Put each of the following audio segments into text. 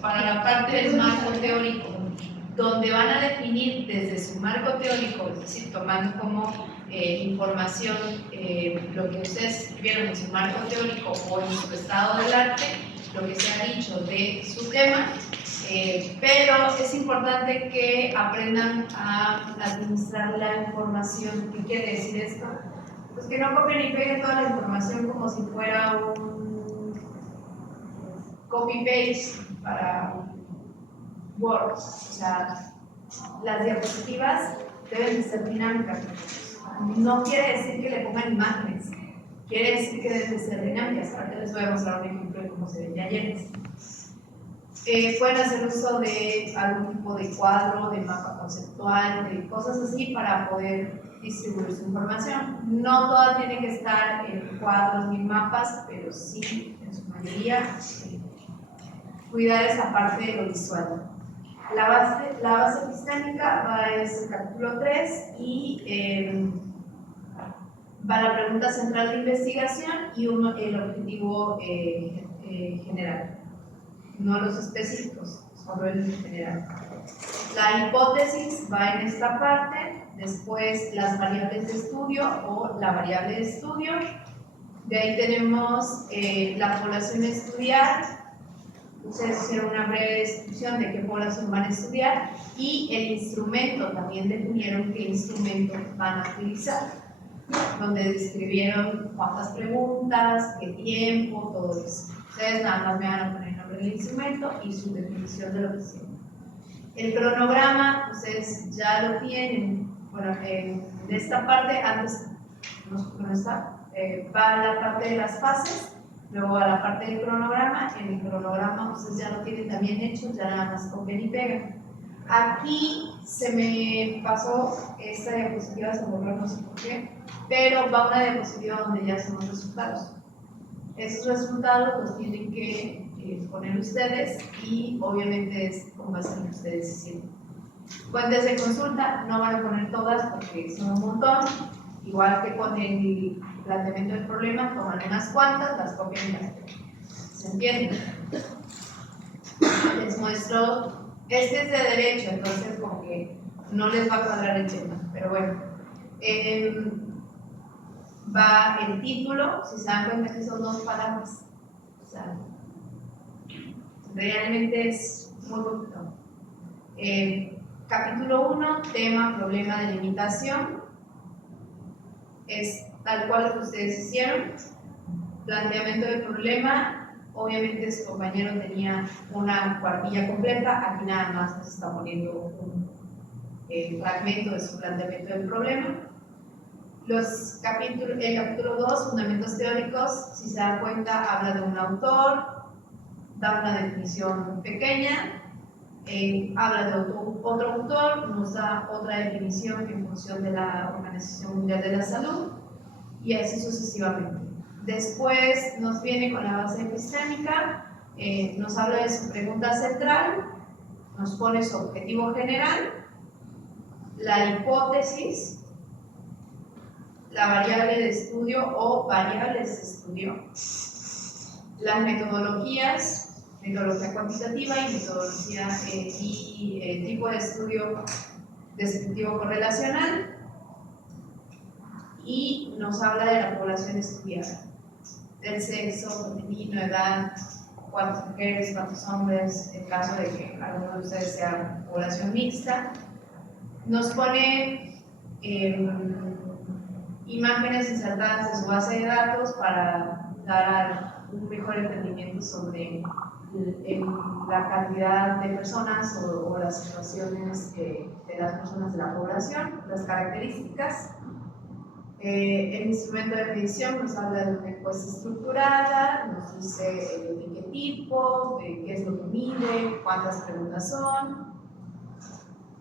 para la parte del marco teórico, donde van a definir desde su marco teórico, es decir, tomando como información lo que ustedes vieron en su marco teórico o en su estado del arte, lo que se ha dicho de su tema, pero es importante que aprendan a administrar la información. ¿Qué quiere decir esto? Pues que no copien y peguen toda la información como si fuera un copy-paste para Word. O sea, las diapositivas deben de ser dinámicas. No quiere decir que le pongan imágenes, quiere decir que deben de ser dinámicas. Ahora les voy a mostrar un ejemplo de cómo se ven ayer. Pueden hacer uso de algún tipo de cuadro, de mapa conceptual, de cosas así para poder distribuir su información. No toda tiene que estar en cuadros ni mapas, pero sí, en su mayoría, cuidar esa parte de lo visual. La base epistémica va a ese capítulo 3 y va la pregunta central de investigación y el objetivo general. No los específicos, solo el general. La hipótesis va en esta parte, después las variables de estudio o la variable de estudio. De ahí tenemos la población a estudiar. Ustedes hicieron una breve descripción de qué población van a estudiar y el instrumento, también definieron qué instrumento van a utilizar, donde describieron cuántas preguntas, qué tiempo, todo eso. Ustedes nada más me van a poner el nombre del instrumento y su definición de lo que hicieron. El cronograma, ustedes ya lo tienen. Bueno, en esta parte, antes no está, va a la parte de las fases. Luego a la parte del cronograma, en el cronograma ustedes ya lo tienen también hecho, ya nada más copian y pegan. Aquí se me pasó esta diapositiva, se borró, no sé por qué, pero va una diapositiva donde ya son los resultados. Esos resultados los tienen que poner ustedes y obviamente es con base en lo que ustedes hicieron. Fuentes de consulta, no van a poner todas porque son un montón, igual que con el planteamiento del problema, toman unas cuantas, las copian y las pegan. ¿Se entiende? Les muestro, este es de derecho, entonces como que no les va a cuadrar el tema, pero bueno. Va el título, si se dan cuenta que son dos palabras. O sea, realmente es muy poquito. Capítulo 1, tema, problema, delimitación. Es tal cual lo que ustedes hicieron. Planteamiento del problema, obviamente su compañero tenía una cuartilla completa, aquí nada más nos está poniendo un fragmento de su planteamiento del problema. El capítulo 2, fundamentos teóricos, si se dan cuenta, habla de un autor, da una definición pequeña, habla de otro autor, nos da otra definición en función de la Organización Mundial de la Salud, y así sucesivamente. Después nos viene con la base epistémica, nos habla de su pregunta central, nos pone su objetivo general, la hipótesis, la variable de estudio o variables de estudio, las metodologías, metodología cuantitativa y metodología y tipo de estudio descriptivo correlacional, y nos habla de la población estudiada, del sexo, femenino, edad, cuántas mujeres, cuántos hombres, en caso de que alguno de ustedes sea población mixta. Nos pone imágenes insertadas en su base de datos para dar un mejor entendimiento sobre la cantidad de personas o las situaciones de las personas de la población, las características. El instrumento de medición nos habla de una encuesta estructurada, nos dice de qué tipo, de qué es lo que mide, cuántas preguntas son,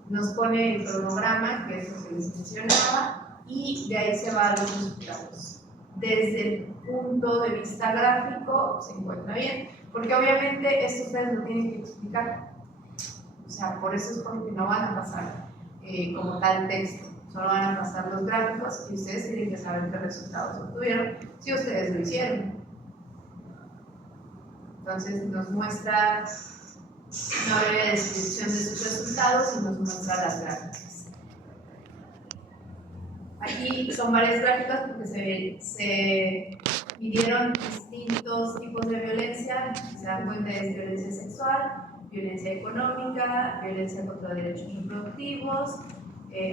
nos pone el cronograma, que es lo que les mencionaba, y de ahí se va a los resultados. Desde el punto de vista gráfico se encuentra bien, porque obviamente esto ustedes lo tienen que explicar. O sea, por eso es porque no van a pasar como tal texto, solo van a pasar los gráficos y ustedes tienen que saber qué resultados obtuvieron si ustedes lo hicieron. Entonces nos muestra una breve descripción de sus resultados y nos muestra las gráficas. Aquí son varias gráficas porque se midieron distintos tipos de violencia. Se dan cuenta de violencia sexual, violencia económica, violencia contra derechos reproductivos,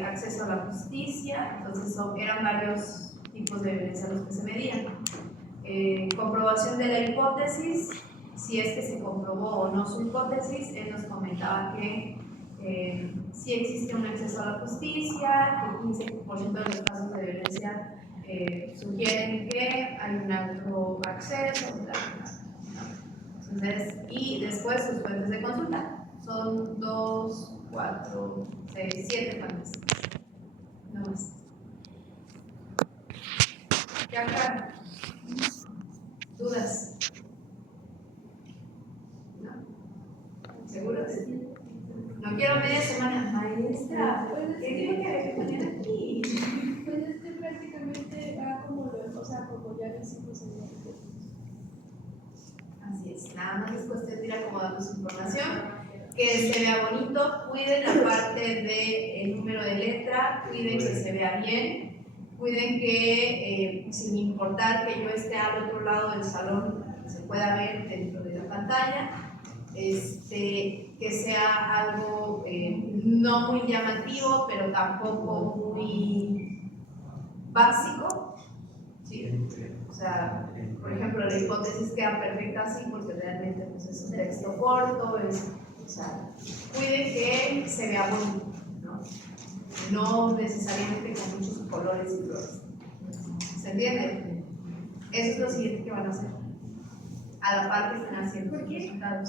acceso a la justicia. Entonces eran varios tipos de violencia los que se medían. Comprobación de la hipótesis, si es que se comprobó o no su hipótesis. Él nos comentaba que sí existe un acceso a la justicia, que el 15% de los casos de violencia sugieren que hay un alto acceso, entonces, y después sus fuentes de consulta son 2, 4, 6, 7 fuentes, no más. ¿Qué acá? ¿Dudas? ¿No? ¿Seguros? No quiero media semana. Maestra, ¿qué digo que hay que poner aquí? Pues prácticamente va como como ya lo hicimos en el. Así es, nada más después de ir acomodando su información, que se vea bonito, cuiden la parte del número de letra, cuiden que se vea bien, cuiden que sin importar que yo esté al otro lado del salón, se pueda ver dentro de la pantalla, que sea algo no muy llamativo, pero tampoco muy básico, ¿sí? O sea, por ejemplo, la hipótesis queda perfecta así porque realmente pues, es un texto corto, o sea, cuiden que se vea bonito, ¿no? No necesariamente con muchos colores y flores. ¿Se entiende? Eso es lo siguiente que van a hacer. A la par que están haciendo los resultados.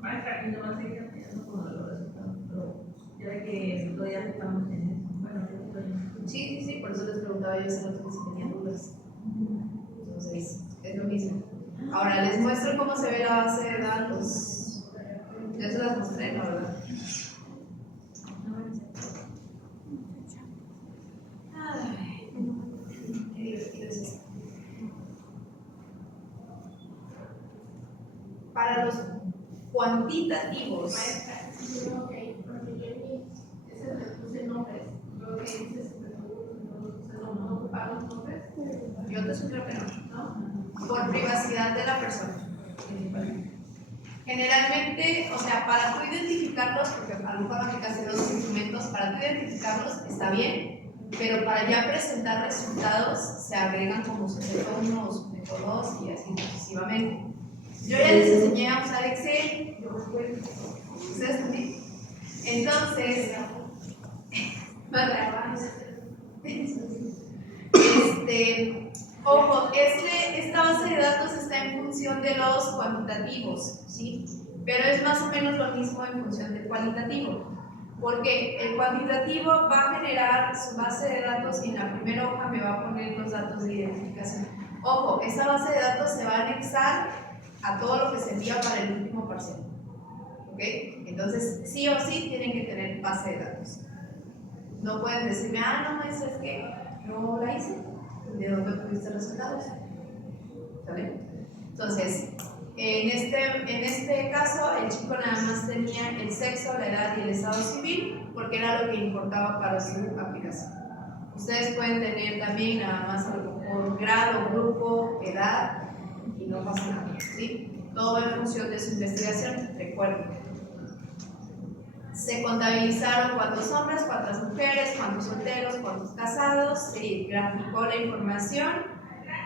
Maestra, y no va a seguir cambiando con los resultados, pero ya que todavía estamos en eso. Bueno, Sí, por eso les preguntaba yo hace rato que si tenían dudas. Entonces, es lo mismo. Ahora les muestro cómo se ve la base de datos. Ya se las mostré, ¿no? ¿Verdad? Ay, qué divertido es esto. Para los cuantitativos. Maestra, ok, porque yo ese le puse nombres. Lo que dices, no ocupamos nombres. Yo te sugiero que no. Por privacidad de la persona. Generalmente, o sea, para tú identificarlos, porque a lo mejor aplicaste dos instrumentos, para tú identificarlos está bien, pero para ya presentar resultados se agregan como sujeto 1 o sujeto 2 y así sucesivamente. Yo ya les enseñé a usar Excel, ustedes también. Entonces, ojo, esta base de datos está en función de los cuantitativos, ¿sí? Pero es más o menos lo mismo en función del cualitativo, porque el cuantitativo va a generar su base de datos y en la primera hoja me va a poner los datos de identificación. Ojo, esa base de datos se va a anexar a todo lo que se envía para el último parcial, ¿ok? Entonces, sí o sí tienen que tener base de datos. No pueden decirme, no, maestra, es que no la hice. ¿De dónde obtuviste resultados? ¿Sale? Entonces, en este caso, el chico nada más tenía el sexo, la edad y el estado civil, porque era lo que importaba para su aplicación. Ustedes pueden tener también nada más a lo mejor grado, grupo, edad, y no pasa nada, ¿sí? Todo en función de su investigación, recuerden. Se contabilizaron cuántos hombres, cuántas mujeres, cuántos solteros, cuántos casados, se graficó la información.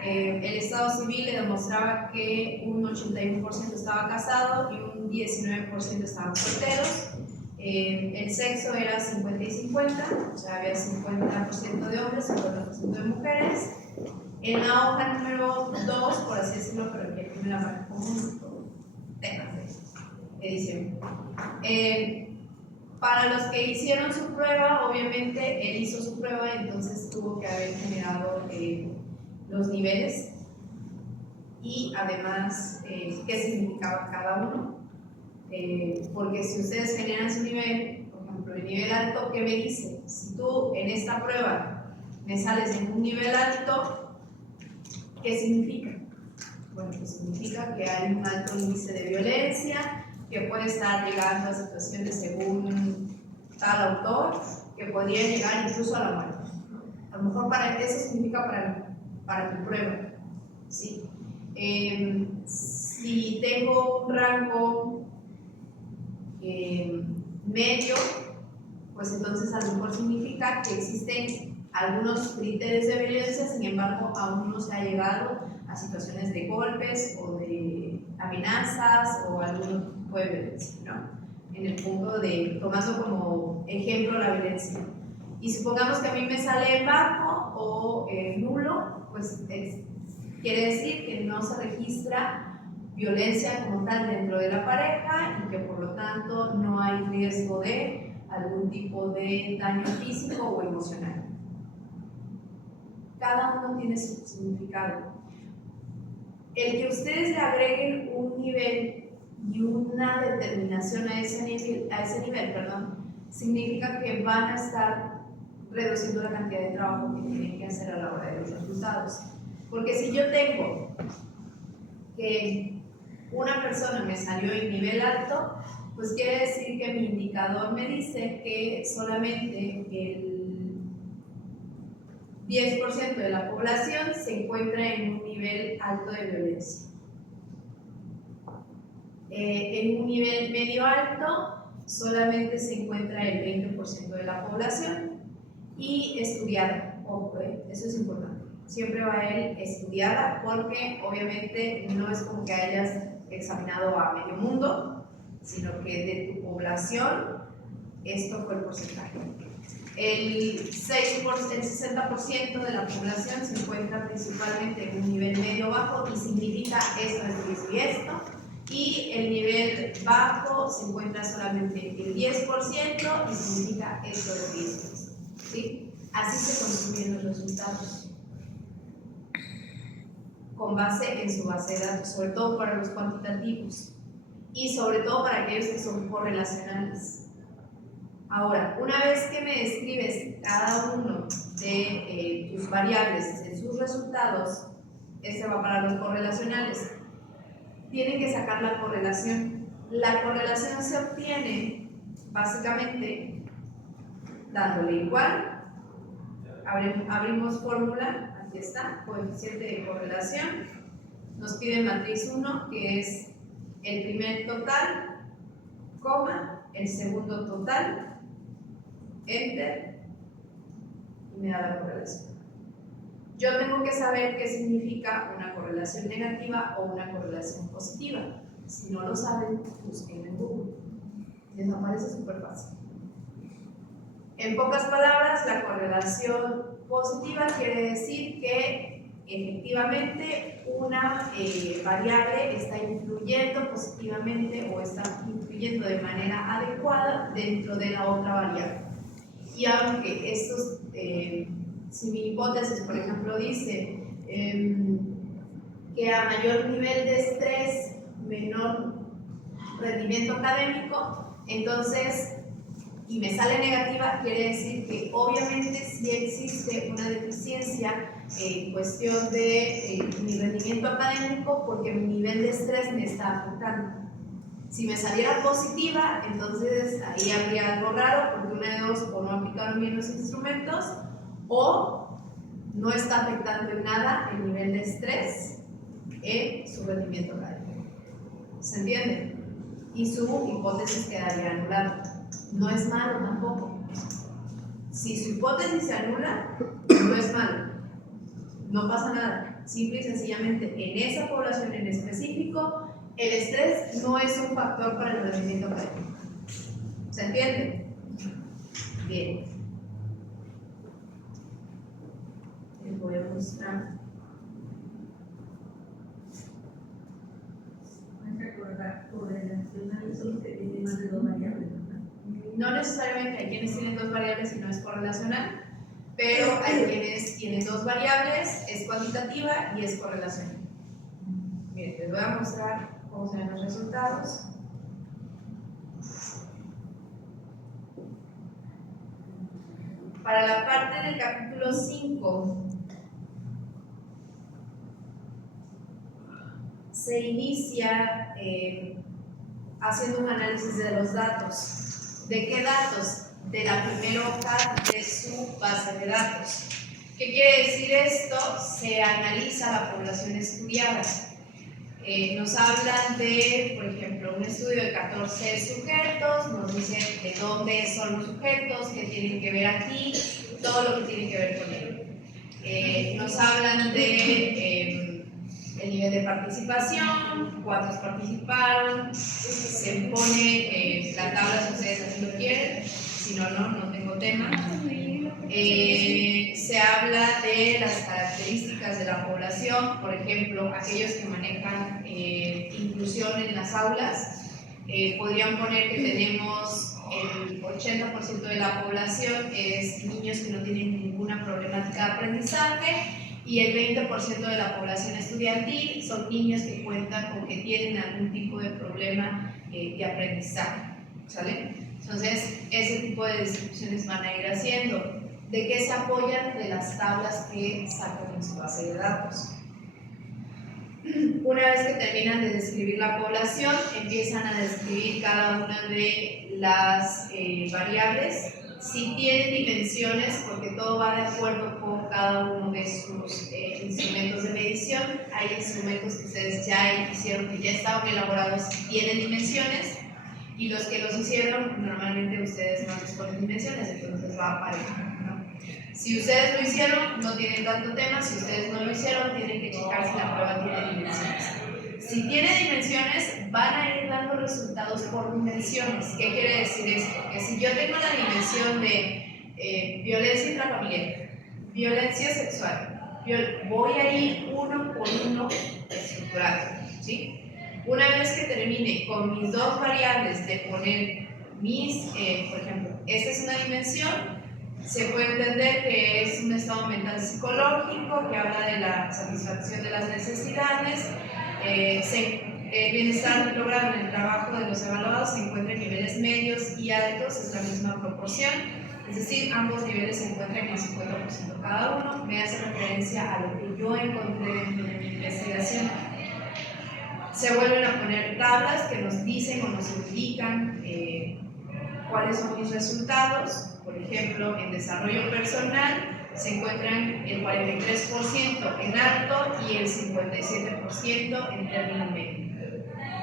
El estado civil le demostraba que un 81% estaba casado y un 19% estaban solteros. El sexo era 50 y 50, o sea, había 50% de hombres, 50% de mujeres. En la hoja número 2, por así decirlo, pero aquí me la marco como temas de edición. Para los que hicieron su prueba, obviamente él hizo su prueba, entonces tuvo que haber generado los niveles y además qué significaba cada uno. Porque si ustedes generan su nivel, por ejemplo, el nivel alto, ¿qué me dice? Si tú en esta prueba me sales en un nivel alto, ¿qué significa? Bueno, pues significa que hay un alto índice de violencia, que puede estar llegando a situaciones según tal autor, que podría llegar incluso a la muerte. A lo mejor para eso significa para tu prueba, ¿sí? Si tengo un rango medio, pues entonces a lo mejor significa que existen algunos criterios de violencia, sin embargo aún no se ha llegado a situaciones de golpes o de amenazas o algún tipo de violencia, ¿no? En el punto de, tomando como ejemplo la violencia. Y supongamos que a mí me sale bajo o nulo, pues quiere decir que no se registra violencia como tal dentro de la pareja y que por lo tanto no hay riesgo de algún tipo de daño físico o emocional. Cada uno tiene su significado. El que ustedes le agreguen un nivel y una determinación a ese nivel, significa que van a estar reduciendo la cantidad de trabajo que tienen que hacer a la hora de los resultados. Porque si yo tengo que una persona me salió en nivel alto, pues quiere decir que mi indicador me dice que solamente el 10% de la población se encuentra en un nivel alto de violencia. En un nivel medio alto solamente se encuentra el 20% de la población y estudiada, ojo, eso es importante. Siempre va él estudiada porque obviamente no es como que hayas examinado a medio mundo, sino que de tu población esto fue el porcentaje. El 60% de la población se encuentra principalmente en un nivel medio bajo y significa esto, esto y esto. Y el nivel bajo se encuentra solamente el 10% y significa esto, esto y esto. ¿Sí? Así se construyen los resultados. Con base en su base de datos, sobre todo para los cuantitativos y sobre todo para aquellos que son correlacionales. Ahora, una vez que me describes cada uno de tus variables en sus resultados, este va para los correlacionales, tienen que sacar la correlación. La correlación se obtiene básicamente dándole igual, abrimos fórmula, aquí está, coeficiente de correlación, nos pide matriz 1, que es el primer total, coma, el segundo total, enter, y me da la correlación. Yo tengo que saber qué significa una correlación negativa o una correlación positiva. Si no lo saben, busquen en Google. Les aparece súper fácil. En pocas palabras, la correlación positiva quiere decir que efectivamente una variable está influyendo positivamente o está influyendo de manera adecuada dentro de la otra variable. Y aunque estos, si mi hipótesis, por ejemplo, dice que a mayor nivel de estrés, menor rendimiento académico, entonces, y me sale negativa, quiere decir que obviamente sí existe una deficiencia en cuestión de mi rendimiento académico porque mi nivel de estrés me está afectando. Si me saliera positiva, entonces ahí habría algo raro, porque una de dos, o no aplicaron bien los instrumentos, o no está afectando en nada el nivel de estrés en su rendimiento académico. ¿Se entiende? Y su hipótesis quedaría anulada. No es malo tampoco. Si su hipótesis se anula, no es malo. No pasa nada. Simple y sencillamente, en esa población en específico, el estrés no es un factor para el rendimiento académico. ¿Se entiende? Bien. Les voy a mostrar. Puedes recordar correlacional solo que tiene más de 2 variables, ¿verdad? No necesariamente hay quienes tienen 2 variables y no es correlacional, pero hay quienes tienen 2 variables, es cuantitativa y es correlacional. Miren, les voy a mostrar cómo se ven los resultados. Para la parte del capítulo 5, se inicia haciendo un análisis de los datos. ¿De qué datos? De la primera hoja de su base de datos. ¿Qué quiere decir esto? Se analiza la población estudiada. Nos hablan de, por ejemplo, un estudio de 14 sujetos, nos dice de dónde son los sujetos, qué tienen que ver aquí, todo lo que tiene que ver con ello. Nos hablan de el nivel de participación, cuántos participaron, se pone la tabla si ustedes así lo quieren, si no, no tengo tema. Se habla de las características de la población, por ejemplo, aquellos que manejan inclusión en las aulas, podrían poner que tenemos el 80% de la población es niños que no tienen ninguna problemática de aprendizaje y el 20% de la población estudiantil son niños que cuentan con que tienen algún tipo de problema de aprendizaje, ¿sale? Entonces, ese tipo de descripciones van a ir haciendo. ¿De qué se apoyan? De las tablas que sacan en su base de datos. Una vez que terminan de describir la población, empiezan a describir cada una de las variables. Si tienen dimensiones, porque todo va de acuerdo con cada uno de sus instrumentos de medición, hay instrumentos que ustedes ya hicieron, que ya estaban elaborados, tienen dimensiones, y los que los hicieron, normalmente ustedes no les ponen dimensiones, entonces va a aparecer. Si ustedes lo hicieron, no tienen tanto tema. Si ustedes no lo hicieron, tienen que checar si la prueba tiene dimensiones. Si tiene dimensiones, van a ir dando resultados por dimensiones. ¿Qué quiere decir esto? Que si yo tengo la dimensión de violencia intrafamiliar, violencia sexual, voy a ir uno por uno estructurado, ¿sí? Una vez que termine con mis dos variables de poner mis, por ejemplo, esta es una dimensión, se puede entender que es un estado mental psicológico que habla de la satisfacción de las necesidades, el bienestar logrado en el trabajo de los evaluados se encuentra en niveles medios y altos, es la misma proporción, es decir, ambos niveles se encuentran en el 50% cada uno. Me hace referencia a lo que yo encontré dentro de mi investigación. Se vuelven a poner tablas que nos dicen o nos indican cuáles son mis resultados. Por ejemplo, en desarrollo personal se encuentran el 43% en alto y el 57% en término medio.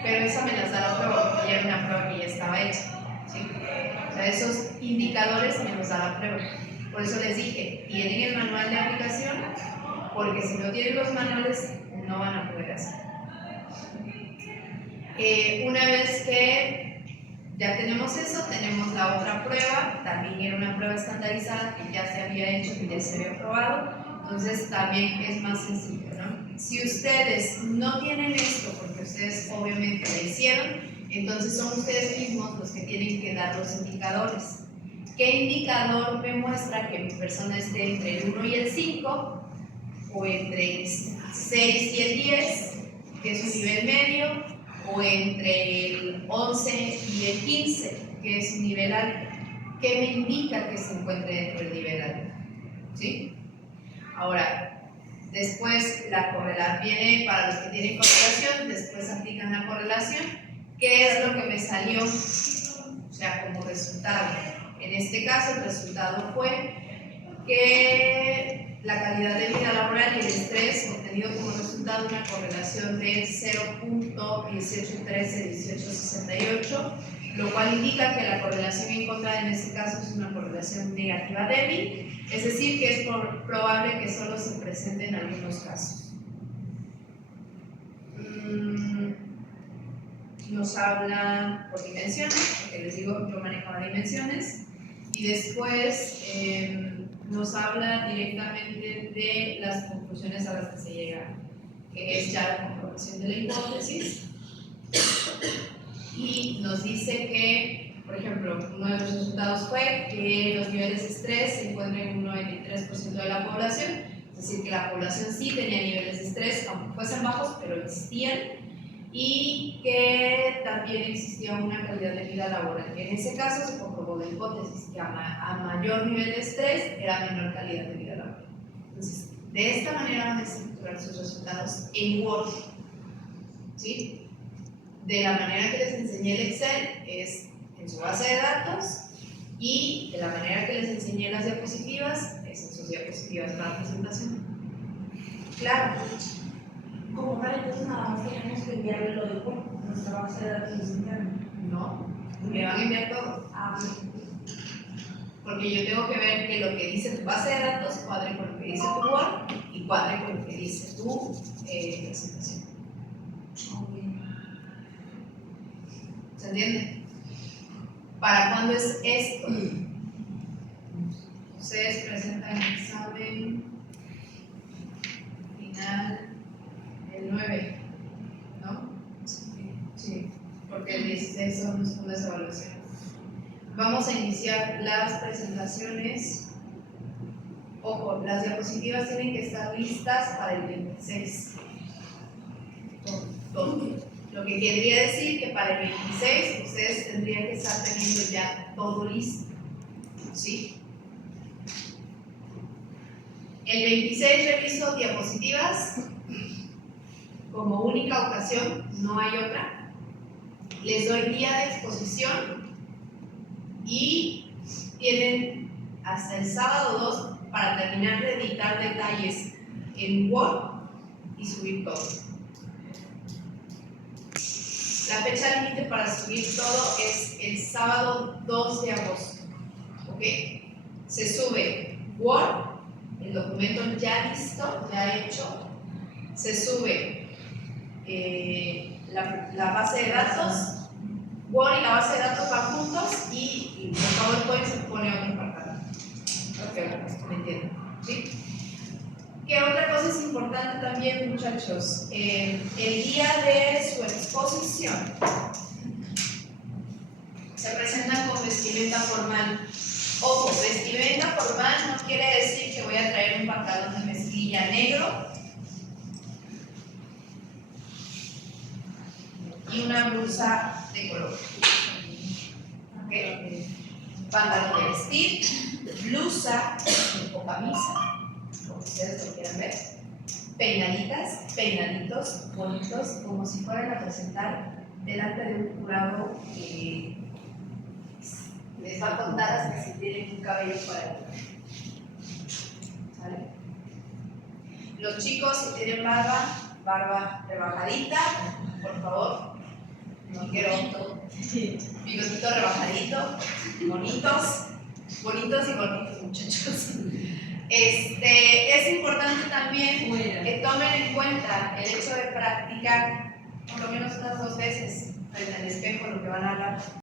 Pero esa me las da la prueba, porque ya era una prueba que ya estaba hecha, ¿sí? O sea, esos indicadores me los da la prueba. Por eso les dije, ¿tienen el manual de aplicación? Porque si no tienen los manuales, no van a poder hacer. Una vez que ya tenemos eso, tenemos la otra prueba, también era una prueba estandarizada que ya se había hecho, que ya se había probado, entonces también es más sencillo, ¿no? Si ustedes no tienen esto, porque ustedes obviamente lo hicieron, entonces son ustedes mismos los que tienen que dar los indicadores. ¿Qué indicador me muestra que mi persona esté entre el 1 y el 5, o entre el 6 y el 10, que es un nivel medio, o entre el 11 y el 15, que es un nivel alto? ¿Qué me indica que se encuentre dentro del nivel alto? ¿Sí? Ahora, después la correlación viene para los que tienen correlación, después aplican la correlación. ¿Qué es lo que me salió? O sea, como resultado. En este caso, el resultado fue que la calidad de vida laboral y el estrés obtenido como resultado de una correlación de 0.1813-1868, lo cual indica que la correlación encontrada en este caso es una correlación negativa débil, es decir, que es probable que solo se presente en algunos casos. Nos habla por dimensiones, porque les digo, yo manejaba dimensiones, y después nos habla directamente de las conclusiones a las que se llega, que es ya la comprobación de la hipótesis, y nos dice que, por ejemplo, uno de los resultados fue que los niveles de estrés se encuentran en un 93% de la población, es decir, que la población sí tenía niveles de estrés, aunque fuesen bajos, pero existían, y que también existía una calidad de vida laboral. En ese caso se comprobó la hipótesis que a mayor nivel de estrés era menor calidad de vida laboral. Entonces, de esta manera van a estructurar sus resultados en Word. ¿sí? De la manera que les enseñé el Excel es en su base de datos y de la manera que les enseñé las diapositivas es en sus diapositivas para presentación. Claro. Como tal, entonces nada más tenemos que enviarle lo de Word, nuestra base de datos interna. No, me van a enviar todo. Porque yo tengo que ver que lo que dice tu base de datos cuadre con lo que dice tu Word y cuadre con lo que dice tu presentación. ¿Se entiende? ¿Para cuándo es esto? Ustedes presentan el examen final el 9, ¿no? Sí, porque el 16 son las evaluaciones. Vamos a iniciar las presentaciones. Ojo, las diapositivas tienen que estar listas para el 26. Todo. Lo que querría decir que para el 26 ustedes tendrían que estar teniendo ya todo listo. ¿Sí? El 26 reviso diapositivas como única ocasión, no hay otra. Les doy guía de exposición y tienen hasta el sábado 2 para terminar de editar detalles en Word y subir todo. La fecha límite para subir todo es el sábado 2 de agosto. ¿Ok? Se sube Word, el documento ya listo, ya hecho. Se sube la base de datos. Word y la base de datos van juntos y el PowerPoint se pone otro apartado. Ok, ¿me entienden? ¿Sí? ¿Qué otra cosa es importante también, muchachos? El día de su exposición se presentan con vestimenta formal. Ojo, vestimenta formal no quiere decir que voy a traer un pantalón de mezclilla negro y una blusa de color. ¿Okay? Pantalón de vestir, blusa o camisa, como ustedes lo quieran ver, peinaditas, peinaditos bonitos, como si fueran a presentar delante de un jurado que les va a contar hasta si tienen un cabello para el ¿sale? Los chicos, si tienen barba rebajadita, por favor, no quiero bigotito rebajadito, bonitos y bonitos, muchachos. Es importante también que tomen en cuenta el hecho de practicar por lo menos unas 2 veces frente al espejo lo que van a hablar.